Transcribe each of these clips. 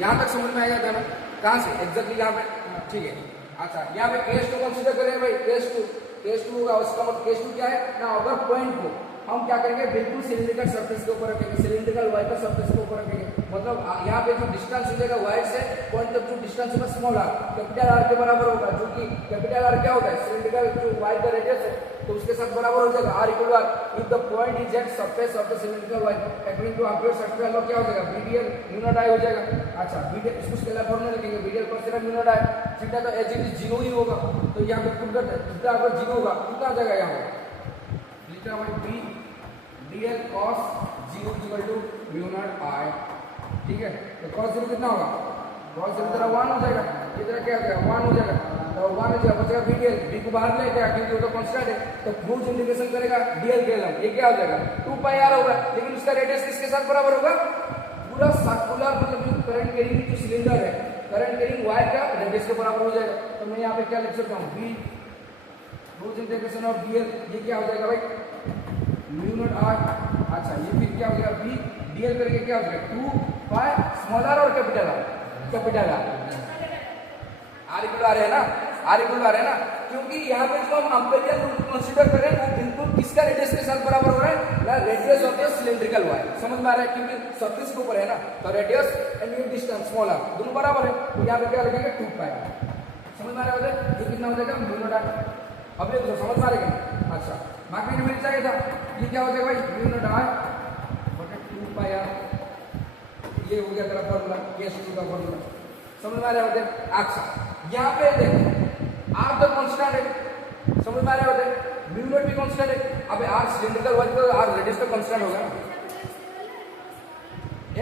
यहाँ तक समझ में आएगा था ना? कहाँ से एग्जैक्टली यहाँ पे, ठीक है। अच्छा यहाँ पे केस टू कंसीडर करें भाई, केस टू होगा, उसका मतलब केस टू क्या है ना, अगर पॉइंट को हम क्या करेंगे, बिल्कुल सिलिंड्रिकल सरफेस के ऊपर रखेंगे, सिलिंड्रिकल वाइपर सरफेस के ऊपर रखेंगे, मतलब यहाँ पे जो डिस्टेंस मिलेगा वाइड से पॉइंट तक जो डिस्टेंस होगा स्मॉल आर, कैपिटल आर के बराबर होगा, जो कि कैपिटल आर क्या होता है, सिलिंड्रिकल जो वाइड का रेडियस है, तो उसके साथ बराबर हो जाएगा R equal R if the point is at surface of the cylindrical wiper according to आपके सर्कुलर लॉ क्या हो जाएगा, बीडीएल म्यू नॉट आई हो जाएगा। अच्छा बीडीएल इसको स्केलर फॉर्म में लिखेंगे, बीडीएल पर सिर्फ म्यू नॉट आई, थीटा तो एज इट इज 0 ही होगा, तो यहाँ पे पुट करते हैं थीटा अगर 0 होगा कितना आ जाएगा, यहाँ पे लिखा हुआ B DL cos 0 equal to mu naught I, ठीक है। तो cos 0 कितना होगा, cos 0 तेरा 1 हो जाएगा, ये तेरा क्या हो जाएगा 1 हो जाएगा, तो 1 हो जाएगा, बचेगा बीडीएल, बी को बाहर ले गया क्योंकि वो तो कांस्टेंट है, तो क्रूज इंटीग्रेशन करेगा डीएल के लम, ये क्या हो जाएगा 2 पाई आर होगा, लेकिन उसका रेडियस किसके साथ बराबर होगा, पूरा सर्कुलर मतलब जो करंट कैरिंग जो सिलेंडर है, करंट कैरिंग वायर का रेडियस के बराबर हो जाएगा। तो मैं यहाँ पे क्या लिख सकता हूँ, B cruise integration of dl, ये क्या हो जाएगा भाई म्यू नॉट आर। अच्छा ये फिर क्या हो जाएगा, बी डीएल करके क्या हो जाएगा 2 पाई स्मॉल आर और capital R, capital R equal R है ना, आर इक्वल आर है ना, क्योंकि यहाँ पे जो हम एम्पेरियर रूल कंसीडर कर रहे हैं वो बिल्कुल किसका रेडियस के साथ बराबर हो रहा है ना, radius of the cylindrical wire, समझ में आ रहा है, क्योंकि सरफेस के ऊपर है ना, तो रेडियस एंड ये डिस्टेंस स्मॉल आर दोनों बराबर है, तो यहाँ पे क्या लगेगा 2 पाई, समझ में आ रहा है, ये कितना हो जाएगा म्यू नॉट आर। अब ये समझ में आ रहा है, अच्छा बाकी मिल जाएगा, ये क्या हो जाएगा भाई म्यू नॉट आर बटे 2 पाई आर, ये हो गया तेरा फॉर्मूला, केस टू का फॉर्मूला, समझ में आ रहा है। अच्छा यहाँ पे देख आर तो कांस्टेंट है, समझ में आ रहा है, म्यू नॉट भी कांस्टेंट है, अब आर सिलिंड्रिकल वायर तो आर रेडियस तो कांस्टेंट होगा ना।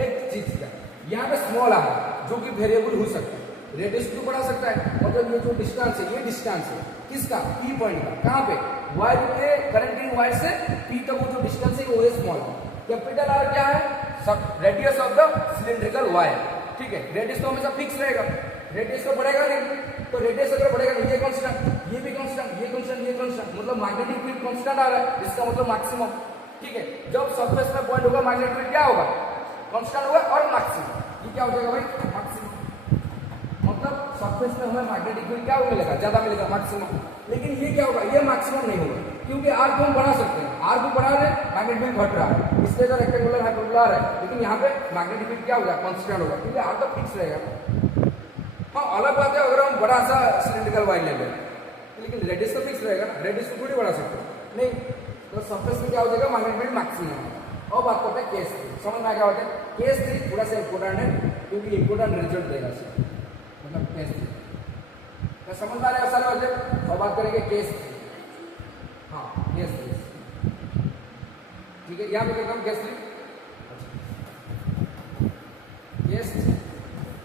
एक चीज का यहाँ पे स्मॉल आर जो कि वेरिएबल हो सकता है, रेडियस भी बढ़ा सकता है, मतलब ये जो डिस्टेंस है, ये डिस्टेंस है किसका, पी पॉइंट का, कहाँ पे वायर के करंट इन वायर से पी तक वो जो डिस्टेंस है वो है स्मॉल। कैपिटल आर क्या है, radius of the cylindrical wire, ठीक है। रेडियस तो हमेशा फिक्स रहेगा, रेडियस तो बढ़ेगा नहीं, तो रेडियस अगर बढ़ेगा नहीं, ये कांस्टेंट, ये भी कांस्टेंट, ये कांस्टेंट, ये कांस्टेंट, मतलब मैग्नेटिक फील्ड कांस्टेंट आ रहा है, इसका मतलब मैक्सिमम, ठीक है। जब सरफेस में पॉइंट होगा मैग्नेटिक फील्ड क्या होगा, कांस्टेंट होगा और मैक्सिमम, ये क्या हो जाएगा भाई मैक्सिमम, मतलब सरफेस में हमें मैग्नेटिक फील्ड क्या मिलेगा, ज्यादा मिलेगा मैक्सिमम, लेकिन ये क्या होगा, ये मैक्सिमम नहीं होगा, क्योंकि आर को हम बढ़ा सकते हैं, आर को बढ़ा रहे मैग्नेटिक फील्ड घट रहा है, इसलिए तो रेक्टेंगुलर हाइपरबोला है, लेकिन यहाँ पे मैग्नेटिक फील्ड क्या होगा कांस्टेंट होगा, क्योंकि आर तो फिक्स रहेगा। हाँ अलग बात है अगर हम बड़ा सा सिलिंड्रिकल वायर ले लें, लेकिन रेडियस तो फिक्स रहेगा ना, रेडियस को थोड़ी बढ़ा सकते नहीं, तो सरफेस में क्या हो जाएगा मैग्नेटिक फील्ड मैक्सिमम। और बात करते हैं केस 3, समझ में आ गया होता है, केस 3 थोड़ा सा इंपोर्टेंट है क्योंकि इंपोर्टेंट रिजल्ट देगा, मतलब केस 3 समझ में आ रहा है सारे बच्चे। और बात करेंगे केस 3, हाँ केस 3, ठीक है, यहाँ पे करता हूँ केस 3।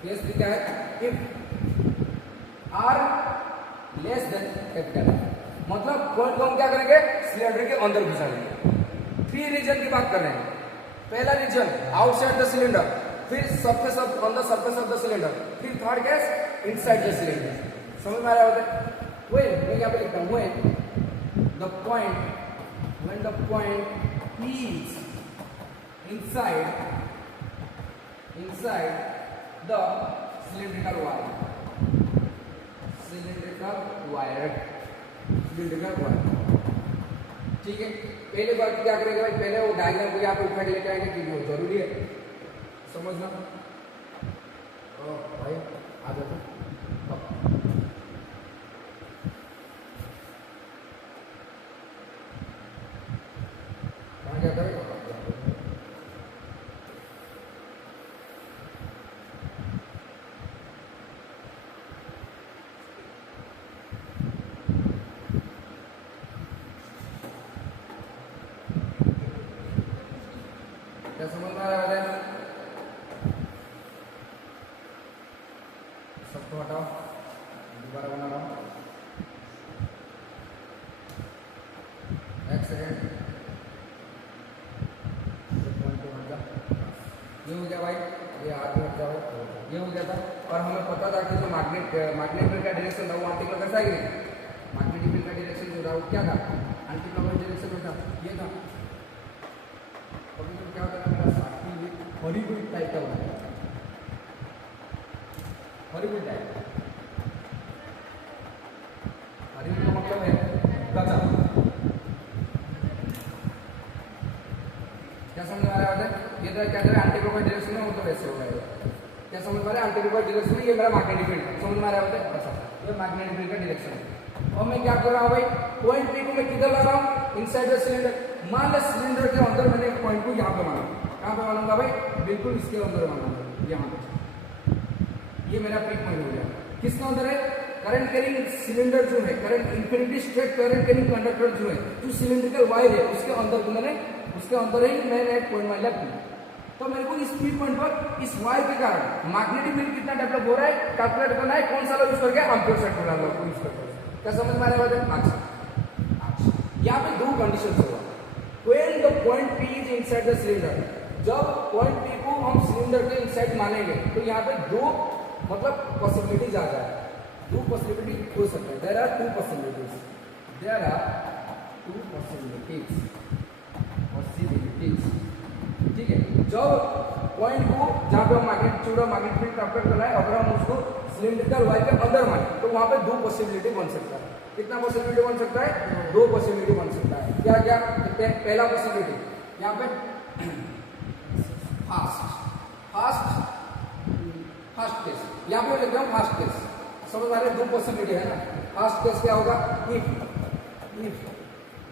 केस 3 क्या है, if R less than capital, मतलब पॉइंट को हम क्या करेंगे सिलेंडर के अंदर घुसा देंगे। 3 रीजन की बात कर रहे हैं, पहला रीजन आउटसाइड द सिलेंडर, फिर surface of on the surface of the cylinder, फिर third case inside the cylinder, समझ में आ रहा होता है। व्हेन मैं यहाँ पे लिखता हूँ when the point is inside the cylindrical wire, ठीक है। पहले बार क्या करेंगे भाई, पहले वो डायग्राम को यहाँ पे उठा के लेके आएंगे क्योंकि वो जरूरी है समझना। भाई आ जाओ, क्या करेगा क्या समझ में आ रहा है, सबको हटाओ, दोबारा बना रहा हूँ, एक सेकेंड, ये हो गया भाई, ये हाथ में हट जाओ, ये हो गया था। और हमें पता था कि जो मैग्नेटिक फील्ड का डायरेक्शन था वो एंटी क्लॉकवाइज था कि नहीं, मैग्नेटिक फील्ड का डायरेक्शन जो था वो क्या था, एंटी क्लॉकवाइज डायरेक्शन में था, ये था। कभी कभी क्या होता है मेरा साथी हॉलीवुड टाइप का होता है, हॉरिबल टाइप, हॉरिबल का मतलब है गजब। क्या समझ में आ रहा है? ये तो क्या है एंटी क्लॉकवाइज डायरेक्शन में, मतलब ऐसे होगा। क्या समझ में आ रहा है? एंटी क्लॉकवाइज डायरेक्शन में ये मेरा मैग्नेटिक फील्ड है, समझ में आ रहा है? अच्छा, ये मैग्नेटिक फील्ड का डायरेक्शन है। और मैं क्या कर रहा हूँ भाई, पॉइंट पी को मैं किधर ला रहा हूँ? Inside the cylinder. मान लो सिलेंडर के अंदर मैंने एक पॉइंट को यहाँ पे माना, कहाँ पे मानूंगा भाई? बिल्कुल इसके अंदर मानूंगा, यहाँ पे। ये मेरा पी पॉइंट हो गया। किसके अंदर है? करंट कैरिंग सिलेंडर जो है, current infinity straight current carrying conductor जो है, जो सिलेंड्रिकल वायर है, उसके अंदर को मैंने, उसके अंदर ही मैंने एक पॉइंट मान लिया पी। तो मेरे को इस पी पॉइंट पर इस वायर के कारण मैग्नेटिक फील्ड कितना डेवलप हो रहा है कैलकुलेट करना है। कौन सा लॉ यूज करके? एम्पीयर सर्किट लॉ यूज करके। क्या समझ में आ रहा है? अच्छा, यहाँ पे दो कंडीशन होगा। When the point P is inside the cylinder, जब पॉइंट पी को हम सिलेंडर के इनसाइड मानेंगे तो यहाँ पे दो मतलब पॉसिबिलिटीज आ जाए। दो पॉसिबिलिटी हो सकता है। There are two possibilities, there are two possibilities, ठीक है। जब पॉइंट को जहाँ पे हम मैग्नेट्यूड और मैग्नेटिक फील्ड कैलकुलेट करना है, अगर हम उसको सिलेंड्रिकल वायर के अंदर माने तो वहां पे दो पॉसिबिलिटी बन सकता है। कितना पॉसिबिलिटी बन सकता है? दो पॉसिबिलिटी बन सकता है। क्या क्या? पहला पॉसिबिलिटी यहाँ पे फास्ट केस, यहाँ पे लिखता हूँ फास्ट केस। समझ आ रहा है? दो पॉसिबिलिटी है ना। फास्ट केस क्या होगा? If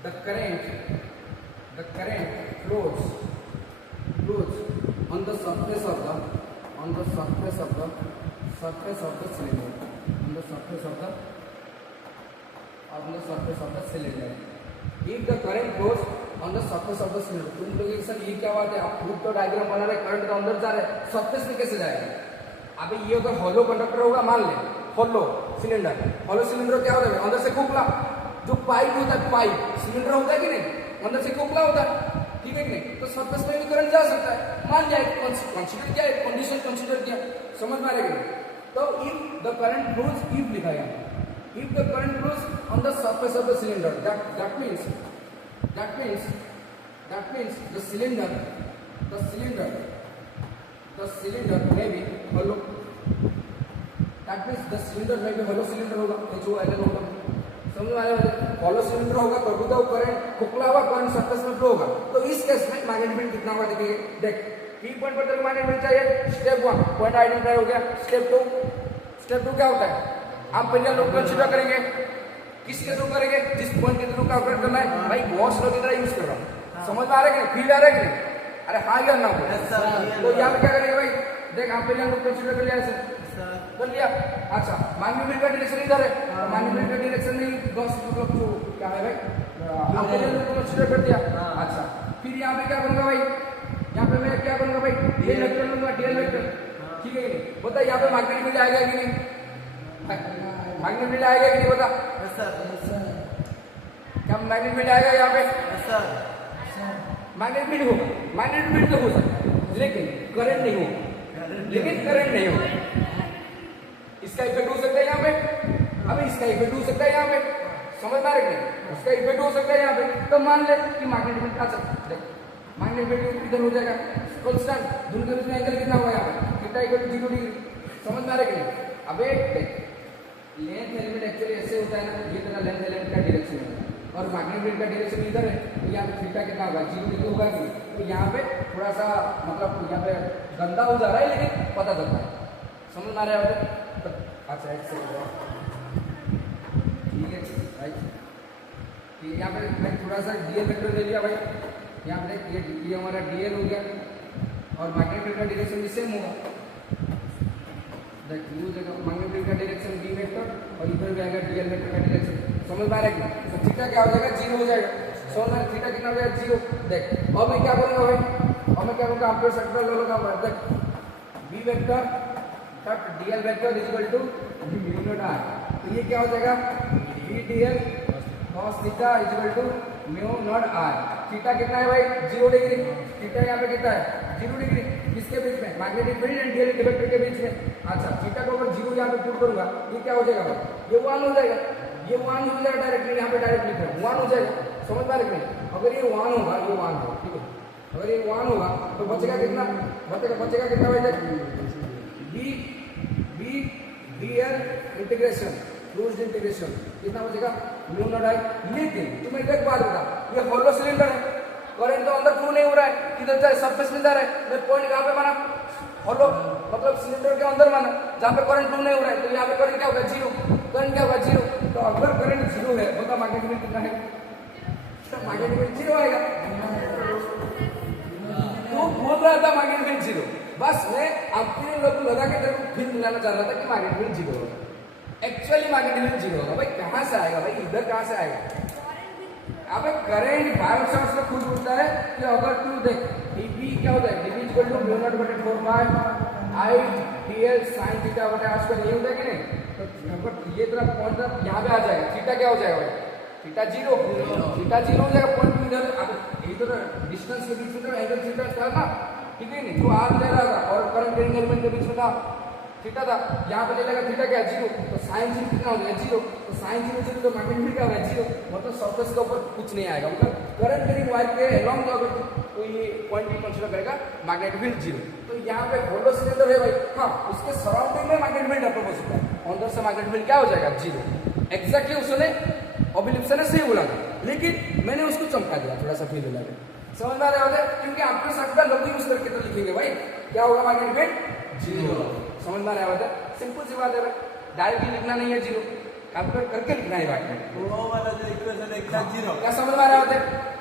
the current flows on the surface of the cylinder, on the surface of the cylinder. If the current flows on the surface of the cylinder, तुम लोग सर ये क्या बात है? आप खुद तो डायग्राम बना रहे, करंट अंदर जा रहा है, सरफेस में कैसे जाएगा? अबे ये अगर हॉलो कंडक्टर होगा, मान ले हॉलो सिलेंडर क्या होता है? अंदर से खोखला जो पाइप होता है, पाइप सिलेंडर होता है कि नहीं? अंदर से खोखला होता है, ठीक है कि नहीं? तो सरफेस में भी करंट जा सकता है। मान जाए कंसीडर किया, कंडीशन कंसीडर किया, समझ में आ रहा है? तो if the current flows, if लिखा है, if the current flows on the surface of the cylinder, that means the cylinder may be hollow. That means the cylinder may be hollow cylinder होगा, HOLL होगा। समझ में आ रहा है? Hollow cylinder होगा तो भी तो करंट खोखला हुआ, करंट सरफेस में फ्लो होगा। तो इस केस में मैग्नेटिक फील्ड कितना होगा देखिए। देख, की पॉइंट पर तेरे को मैग्नेटिक फील्ड चाहिए। स्टेप 1 पॉइंट आइडेंटिफाई हो गया। स्टेप 2 क्या होता है? आप पहले लोग कंसीडर करेंगे, किसके थ्रू करेंगे? जिस पॉइंट के थ्रू कैलकुलेट करना है। भाई गॉस लॉ की तरह यूज कर रहा हूँ, समझ में आ रहा है? फील्ड आ रहा है कि नहीं? अरे हाँ या ना? तो यहाँ पे क्या करेंगे भाई? देख, आप पहले लोग कंसीडर कर लिया, ऐसे कर लिया। अच्छा, मैग्नेटिक फील्ड का डायरेक्शन इधर है, मैग्नेटिक फील्ड का डायरेक्शन नहीं गॉस मतलब जो क्या है भाई, आपने कंसीडर कर दिया। अच्छा, फिर यहाँ पे क्या बनूंगा भाई? यहाँ पे मैं क्या बनूंगा भाई? डीएल वेक्टर लूंगा, डीएल वेक्टर, ठीक है कि नहीं? बता यहाँ पे मैग्नेटिक फील्ड आएगा कि नहीं? मैग्नेटिक फील्ड आएगा कि नहीं? बता क्या मैग्नेटिक फील्ड आएगा यहाँ पे? मैग्नेटिक फील्ड होगा, मैग्नेटिक फील्ड तो हो सकता है, लेकिन करंट नहीं होगा, इसका इफेक्ट हो सकता है यहाँ पे। अब इसका इफेक्ट हो सकता है यहाँ पे, समझ में आ रहा है? इसका इफेक्ट हो सकता है यहाँ पे। तो मान ले कि मैग्नेटिक फील्ड अच्छा, देख मैग्नेटिक फील्ड इधर हो जाएगा कांस्टेंट, दोनों के बीच में एंगल कितना हुआ यहाँ पे? कितना इक्वल टू 0 डिग्री। समझ में आ रहा है? अबे देख, लेंथ एलिमेंट एक्चुअली ऐसे होता है ना, ये तेरा लेंथ एलिमेंट का डायरेक्शन है और मैग्नेटिक फील्ड का डायरेक्शन इधर है, तो यहाँ पे थीटा कितना होगा? 0 डिग्री होगा कि? तो यहाँ पे थोड़ा सा मतलब यहाँ पे गंदा हो जा रहा है, लेकिन पता चलता है। समझ में आ रहा है? अच्छा, एक सेकंड, ठीक है भाई। यहाँ पे मैं थोड़ा सा डीएल वेक्टर ले लिया भाई। यहाँ पे ये हमारा डीएल हो गया और मैग्नेटिक फील्ड का डायरेक्शन भी सेम होगा। देख, ये जगह मैग्नेटिक फील्ड का डायरेक्शन डी वेक्टर और इधर भी आएगा डीएल वेक्टर का डायरेक्शन। समझ में आ रहा है? तो थीटा क्या हो जाएगा? 0 हो जाएगा। समझ में? थीटा कितना हो जाएगा? 0। देख, अब मैं क्या करूँगा भाई? और मैं क्या करूँगा? एम्पीयर सर्किट लॉ लगाऊंगा। देख, B vector dot dl vector is equal to mu naught R. तो ये क्या हो जाएगा? B DL cos theta is equal to mu naught R. Theta कितना है भाई? 0 डिग्री। थीटा यहाँ पे कितना है? 0 डिग्री। किसके बीच में? Magnetic field and DL vector के बीच में। अच्छा, थीटा को अगर 0 यहाँ पे पुट करूंगा, ये क्या हो जाएगा भाई? ये 1 हो जाएगा। ये 1 हो जाएगा डायरेक्टली, यहाँ पे डायरेक्ट लिख रहा हूँ 1 हो जाएगा। समझ में आ रहा है? अगर ये 1 होगा, ये 1 होगा, ठीक है। अगर ये 1 होगा तो बचेगा कितना? बचेगा कितना भाई? बी इंटीग्रेशन क्लोज्ड इंटीग्रेशन कितना बचेगा म्यू नॉट आई। लेकिन तुम्हें एक बात बता, ये होलो सिलेंडर है, करंट तो अंदर फ्लो नहीं हो रहा है, इधर चाहे सरफेस में जा रहा है। मैं पॉइंट कहाँ पे माना, होलो मतलब सिलेंडर के अंदर माना, जहाँ पे करंट फ्लो नहीं हो रहा है। तो यहाँ पे करंट क्या होगा, जीरो। करंट क्या होगा, जीरो। तो अगर करंट जीरो है तो मैग्नेटिक फील्ड कितना है, मैग्नेटिक फील्ड जीरो आएगा। तो बोल रहा था मैग्नेटिक फील्ड जीरो, बस मैं अपने लोग लगा के तेरे को फील दिलाना चाह रहा था कि मैग्नेटिक फील्ड जीरो होगा। एक्चुअली मैग्नेटिक फील्ड जीरो होगा। भाई कहाँ से आएगा, भाई इधर कहाँ से आएगा। अब करंट बायोट चार्ज से खुद होता है कि अगर तू देख dB क्या होता है, dB equal to mu naught बटे 4 pi I dl sin theta बटे r स्क्वायर, ये होता है कि नहीं। तो अगर ये तरफ पॉइंट तरफ यहाँ पे आ जाएगा, थीटा क्या हो जाएगा भाई, थीटा जीरो। थीटा जीरो हो जाएगा, पॉइंट इधर। अब इधर डिस्टेंस के बीच में एंगल थीटा था ना, ठीक है नहीं, तो r ले रहा था और करंट एलिमेंट के बीच में था थीटा था। यहाँ पे ले लेगा थीटा क्या जीरो, तो साइन जीरो कितना हो जाएगा, जीरो। तो साइन जीरो जीरो तो मैग्नेटिक फील्ड क्या होगा, जीरो। मतलब सरफेस के ऊपर कुछ नहीं आएगा, मतलब करंट कैरिंग वायर के अलोंग तो अगर कोई पॉइंट भी कंसीडर करेगा मैग्नेटिक फील्ड जीरो। तो यहाँ पे होलो सिलेंडर है भाई, हाँ उसके सराउंडिंग में मैग्नेटिक फील्ड डेवलप हो सकता है, अंदर से मैग्नेटिक फील्ड क्या हो जाएगा, जीरो। एग्जैक्टली उसने अभिलिप्सन ने सही बोला था, लेकिन मैंने उसको चमका दिया थोड़ा सा फील दिला के। समझ में आ रहा है, क्योंकि आपके साथ का लोग यूज करके तो लिखेंगे भाई क्या होगा, मैग्नेटिक फील्ड जीरो। समझ में आ रहा है, सिंपल सी बात है भाई, डायरेक्टली लिखना नहीं है जीरो, कैलकुलेट करके लिखना है बात में। वो वाला जो इक्वेशन है क्या जीरो, क्या समझ में आ रहा है।